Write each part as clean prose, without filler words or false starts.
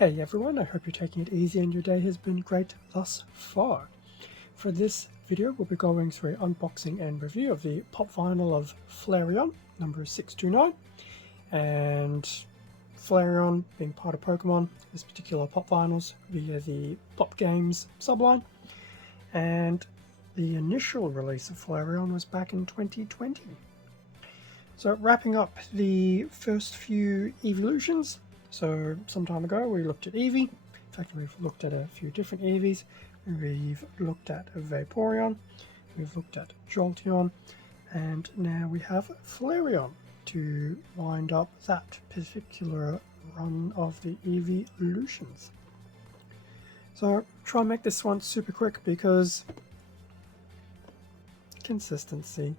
Hey everyone, I hope you're taking it easy and your day has been great thus far. For this video, we'll be going through an unboxing and review of the pop vinyl of Flareon, number 629. And Flareon, being part of Pokemon, this particular pop vinyls via the Pop Games subline. And the initial release of Flareon was back in 2020. So wrapping up the first few evolutions. So some time ago we looked at Eevee. In fact, we've looked at a few different Eevees. We've looked at Vaporeon, we've looked at Jolteon, and now we have Flareon to wind up that particular run of the evolutions. So try and make this one super quick because consistency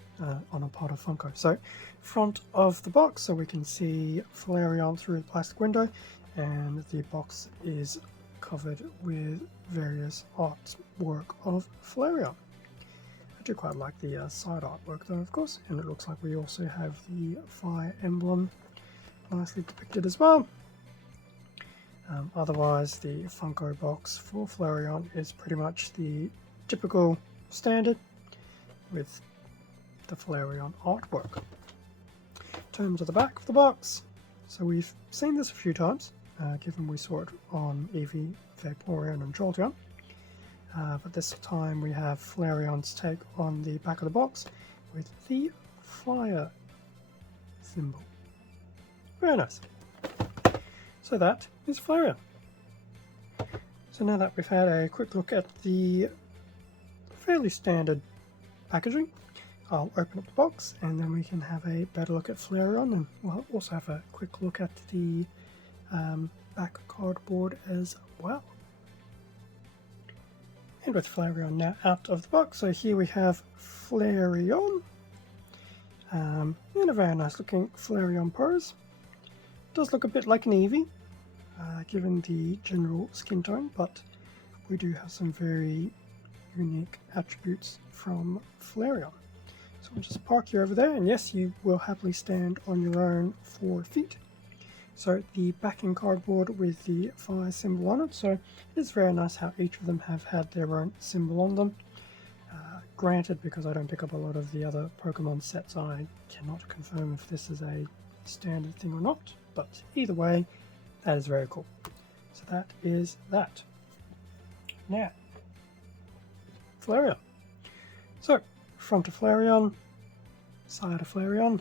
on a part of Funko. So front of the box, so we can see Flareon through the plastic window, and the box is covered with various artwork of Flareon. I do quite like the side artwork though, of course, and it looks like we also have the fire emblem nicely depicted as well. Otherwise, the Funko box for Flareon is pretty much the typical standard with the Flareon artwork. In terms of the back of the box, so we've seen this a few times, given we saw it on Eevee, Vaporeon and Jolteon, but this time we have Flareon's take on the back of the box with the fire symbol. Very nice. So that is Flareon. So now that we've had a quick look at the fairly standard packaging, I'll open up the box and then we can have a better look at Flareon, and we'll also have a quick look at the back cardboard as well. And with Flareon now out of the box, so here we have Flareon in a very nice looking Flareon pose. Does look a bit like an Eevee given the general skin tone, but we do have some very unique attributes from Flareon. So we'll just park you over there, and yes, you will happily stand on your own 4 feet. So the backing cardboard with the fire symbol on it, so it's very nice how each of them have had their own symbol on them. Granted, because I don't pick up a lot of the other Pokemon sets, I cannot confirm if this is a standard thing or not, but either way, that is very cool. So that is that. Now, Flareon. So, front of Flareon, side of Flareon,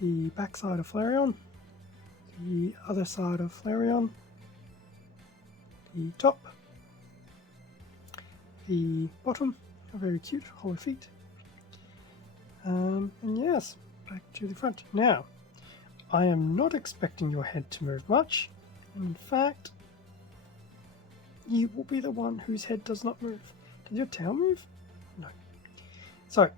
the back side of Flareon, the other side of Flareon, the top, the bottom, a very cute hollow feet, and yes, back to the front. Now, I am not expecting your head to move much. In fact, you will be the one whose head does not move. Did your tail move? No. So,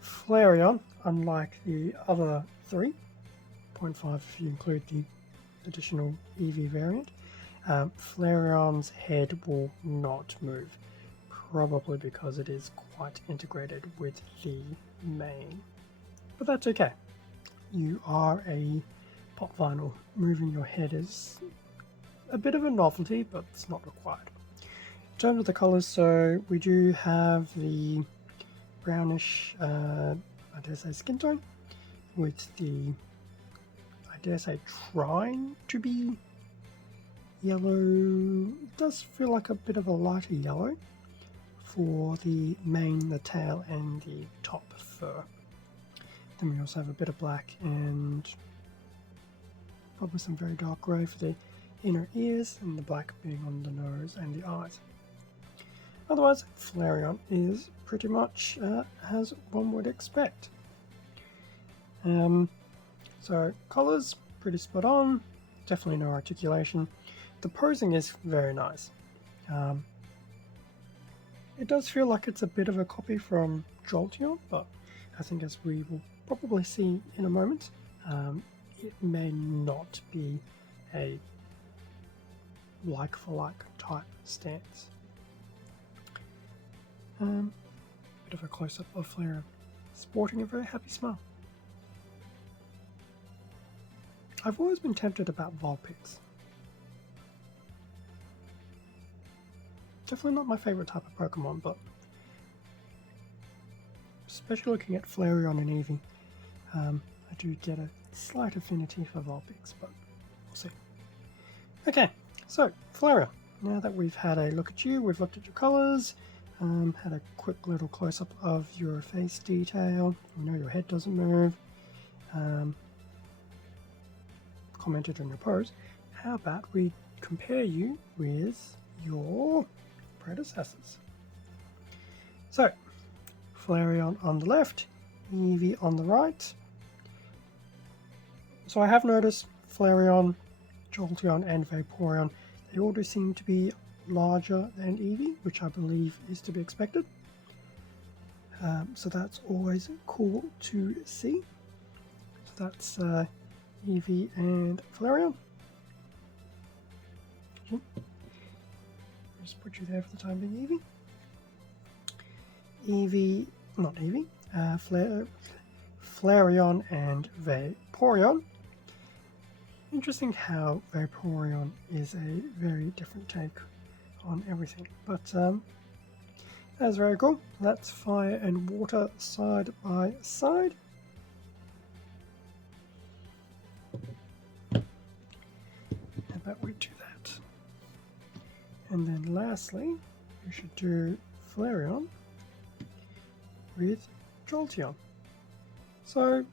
Flareon, unlike the other 3.5 if you include the additional Eevee variant, Flareon's head will not move, probably because it is quite integrated with the mane. But that's okay. You are a pop vinyl. Moving your head is a bit of a novelty, but it's not required. In terms of the colours, so we do have the brownish, I dare say, skin tone, with the, I dare say, trying to be yellow. It does feel like a bit of a lighter yellow for the mane, the tail, and the top fur. Then we also have a bit of black and probably some very dark grey for the inner ears, and the black being on the nose and the eyes. Otherwise, Flareon is pretty much as one would expect. So colours, pretty spot on, definitely no articulation. The posing is very nice. It does feel like it's a bit of a copy from Jolteon, but I think as we will probably see in a moment, it may not be a like-for-like type stance. Bit of a close-up of Flareon, sporting a very happy smile. I've always been tempted about Vulpix. Definitely not my favorite type of Pokemon, but especially looking at Flareon and Eevee, I do get a slight affinity for Vulpix, but we'll see. Okay, so Flareon. Now that we've had a look at you, we've looked at your colours, had a quick little close-up of your face detail, you know your head doesn't move, commented on your pose, how about we compare you with your predecessors? So, Flareon on the left, Eevee on the right. So I have noticed Flareon, Jolteon and Vaporeon, they all do seem to be larger than Eevee, which I believe is to be expected. So that's always cool to see. So that's Eevee and Flareon. Just put you there for the time being, Eevee. Not Eevee, Flareon and Vaporeon. Interesting how Vaporeon is a very different take on everything, but that's very cool. That's fire and water side by side. How about we do that? And then lastly, we should do Flareon with Jolteon. So,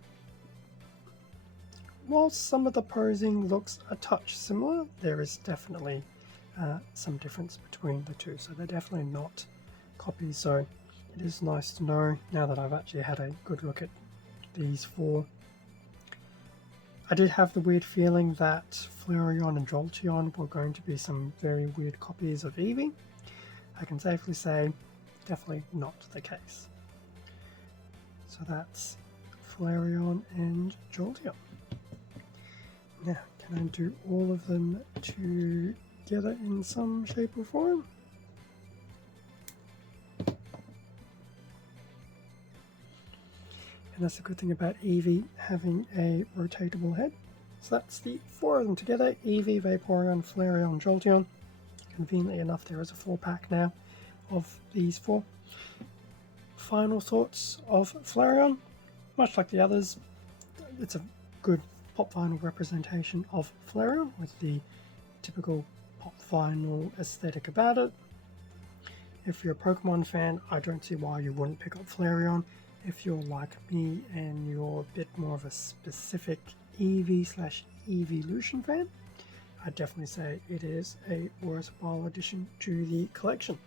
whilst some of the posing looks a touch similar, there is definitely some difference between the two. So they're definitely not copies. So it is nice to know now that I've actually had a good look at these four. I did have the weird feeling that Flareon and Jolteon were going to be some very weird copies of Eevee. I can safely say, definitely not the case. So that's Flareon and Jolteon. Now, can I do all of them together in some shape or form? And that's the good thing about Eevee having a rotatable head. So that's the four of them together, Eevee, Vaporeon, Flareon, Jolteon. Conveniently enough, there is a 4-pack now of these four. Final thoughts of Flareon. Much like the others, it's a good pop vinyl representation of Flareon with the typical pop vinyl aesthetic about it. If you're a Pokemon fan, I don't see why you wouldn't pick up Flareon. If you're like me and you're a bit more of a specific Eevee/Eeveelution fan, I'd definitely say it is a worthwhile addition to the collection.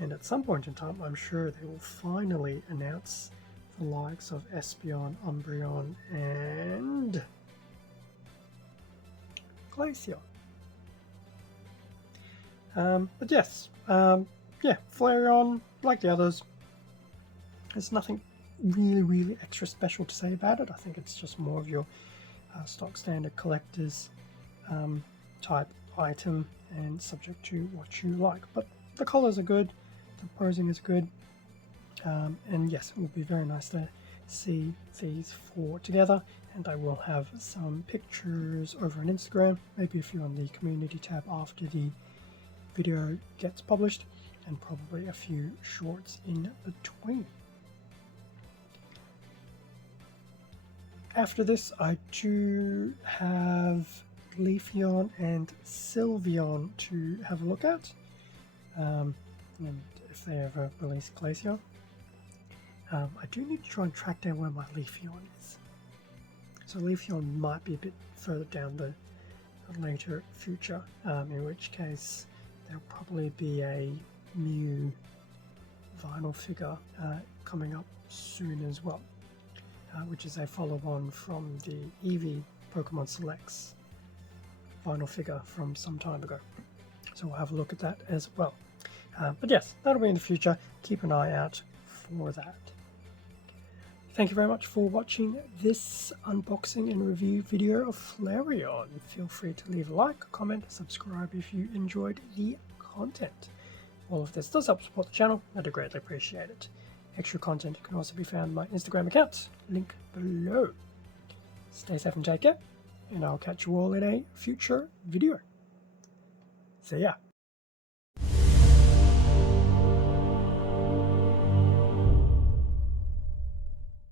And at some point in time, I'm sure they will finally announce the likes of Espeon, Umbreon, and Glaceon. But yes, yeah, Flareon, like the others, there's nothing really extra special to say about it. I think it's just more of your stock standard collector's type item and subject to what you like. But the colors are good, the posing is good, and yes, it will be very nice to see these four together. And I will have some pictures over on Instagram, maybe a few on the community tab after the video gets published, and probably a few shorts in between. After this, I do have Leafeon and Sylveon to have a look at, and if they ever release Glaceon. I do need to try and track down where my Leafeon is. So Leafeon might be a bit further down the later future, in which case there'll probably be a new vinyl figure coming up soon as well, which is a follow-on from the Eevee Pokemon Selects vinyl figure from some time ago. So we'll have a look at that as well. But yes, that'll be in the future. Keep an eye out for that. Thank you very much for watching this unboxing and review video of Flareon. Feel free to leave a like, comment, subscribe if you enjoyed the content. All of this does help support the channel, and I greatly appreciate it. Extra content can also be found on my Instagram account, link below. Stay safe and take care, and I'll catch you all in a future video. See ya.